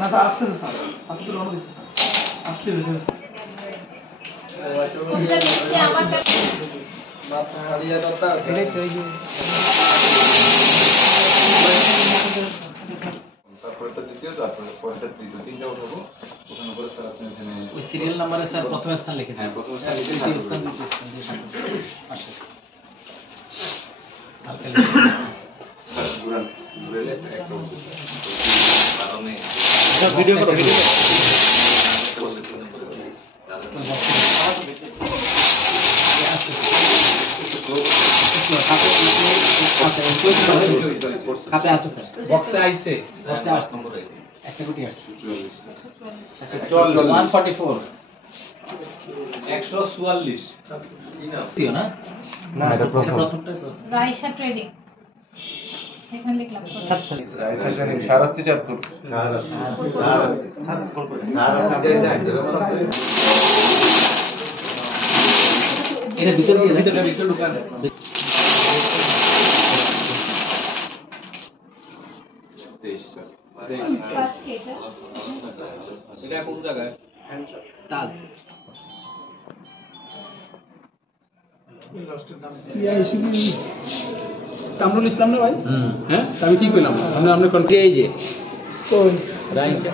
না তো আসতেছে স্যার, আপনি তো রওনা দিচ্ছেন আসতে হয়েছে সিরিয়াল নাম্বারে স্যার প্রথম স্থান লিখে দেন। প্রথম স্থান লিখে দ্বিতীয় স্থান দ্বিতীয় স্থান দিয়ে আসে আর তাহলে ভিডিও করো ভিডিও খাতে আছে স্যার বক্সে আইছে বক্সে আসছে একটা গুটি আসছে 144 144 দিও না না এটা প্রথমটা রাইসা ট্রেডিং এখানে লিখলাম রাইসা ট্রেডিং শারাস্তি চাঁদপুর এটা ভিতর দিয়ে ভিতর ঢুকান এটা কোন জায়গায় তাজ কামরুল ইসলাম না ভাই হ্যাঁ আমি কি কইলাম আমরা কোন এই যে কোন রাইসা